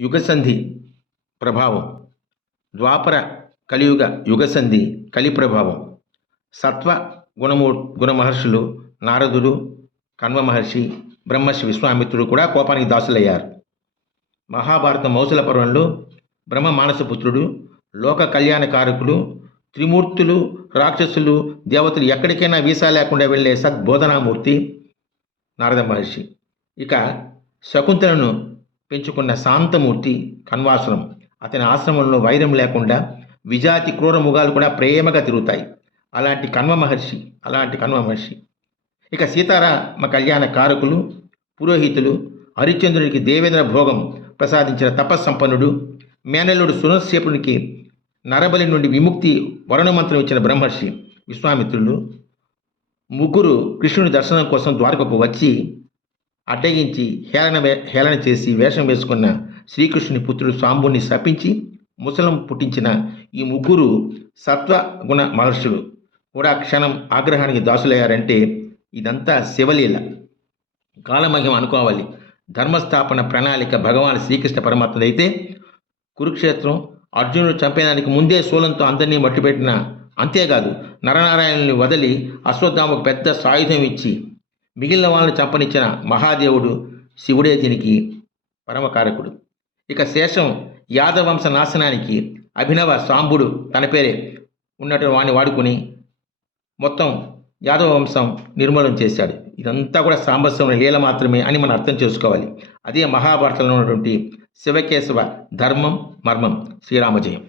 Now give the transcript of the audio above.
యుగసంధి ప్రభావం. ద్వాపర కలియుగ యుగసంధి కలి ప్రభావం. సత్వ గుణము గుణమహర్షులు నారదుడు కణ్వ మహర్షి బ్రహ్మర్షి విశ్వామిత్రుడు కూడా కోపానికి దాసులయ్యారు. మహాభారత మౌసల పర్వంలో బ్రహ్మ మానసపుత్రుడు లోక కళ్యాణకారకులు త్రిమూర్తులు రాక్షసులు దేవతలు ఎక్కడికైనా వీసా లేకుండా వెళ్ళే సద్బోధనామూర్తి నారద మహర్షి. ఇక శకుంతలను పెంచుకున్న శాంతమూర్తి కన్వాసురం. అతని ఆశ్రమంలో వైరం లేకుండా విజాతి క్రూర ముగాలు కూడా ప్రేమగా తిరుగుతాయి. అలాంటి కన్వ మహర్షి అలాంటి కన్వ మహర్షి. ఇక సీతారామ కళ్యాణ కారకులు పురోహితులు హరిశ్చంద్రుడికి దేవేంద్ర భోగం ప్రసాదించిన తపస్సంపన్నుడు మేనల్లుడు సునశేపునికి నరబలి నుండి విముక్తి వరుణమంత్రం ఇచ్చిన బ్రహ్మర్షి విశ్వామిత్రులు ముగ్గురు కృష్ణుని దర్శనం కోసం ద్వారకకు వచ్చి అడ్డగించి హేళన వే హేళన చేసి వేషం వేసుకున్న శ్రీకృష్ణుని పుత్రుడు సాంబుని శపించి ముసలం పుట్టించిన ఈ ముగ్గురు సత్వగుణ మహర్షులు కూడా క్షణం ఆగ్రహానికి దాసులయ్యారంటే ఇదంతా శివలీల. కాలమహిమ అనుకోవాలి. ధర్మస్థాపన ప్రణాళిక భగవాన్ శ్రీకృష్ణ పరమాత్మదైతే కురుక్షేత్రం అర్జునుడు చంపేదానికి ముందే శూలంతో అందరినీ మట్టుపెట్టిన అంతేకాదు నరనారాయణుని వదిలి అశ్వత్థామకు పెద్ద సాయుధం ఇచ్చి మిగిలిన వాళ్ళని చంపనిచ్చిన మహాదేవుడు శివుడే దీనికి పరమకారకుడు ఇక శేషం యాదవంశ నాశనానికి అభినవ సాంబుడు తన పేరే ఉన్నటువంటి వాడిని వాడుకుని మొత్తం యాదవ వంశం నిర్మూలన చేశాడు. ఇదంతా కూడా సాంబస్యం లీల మాత్రమే అని మనం అర్థం చేసుకోవాలి. అదే మహాభారతంలో ఉన్నటువంటి శివకేశవ ధర్మం మర్మం శ్రీరామజయం.